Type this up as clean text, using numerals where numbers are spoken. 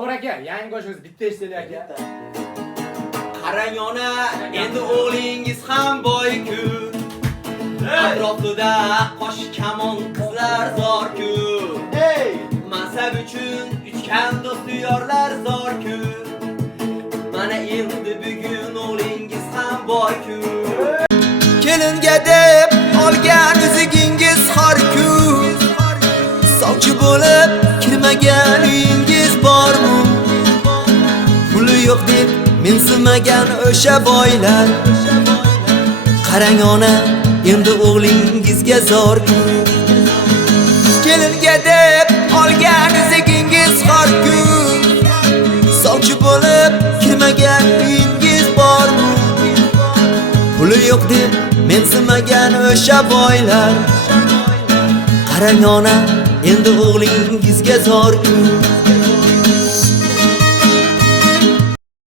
Bobur aka, yangi qo'shingiz bitta eshitaylik aka. Qarang ona, endi o'g'lingiz ham boy-ku. Atrofida qosh kamon qizlar zor-ku. Mansab uchun uchgan do'sti yorlar zor-ku. Mana endi bugun o'g'lingiz ham boy-ku. Kelinga deb olgan o'zigingiz xor-ku. Sovchi bo'lib kirmagan uyingiz bormi? Puli yo'q deb mensimagan o'sha boylar. Qarang ona, endi o'g'lingizga zor-ku. Kelinga deb olgan o'zigingiz xor-ku. Sovchi bo'lib kirmagan uyingiz bormi? Puli yo'q deb mensimagan o'sha boylar. Qarang ona, endi o'g'lingizga zor-ku.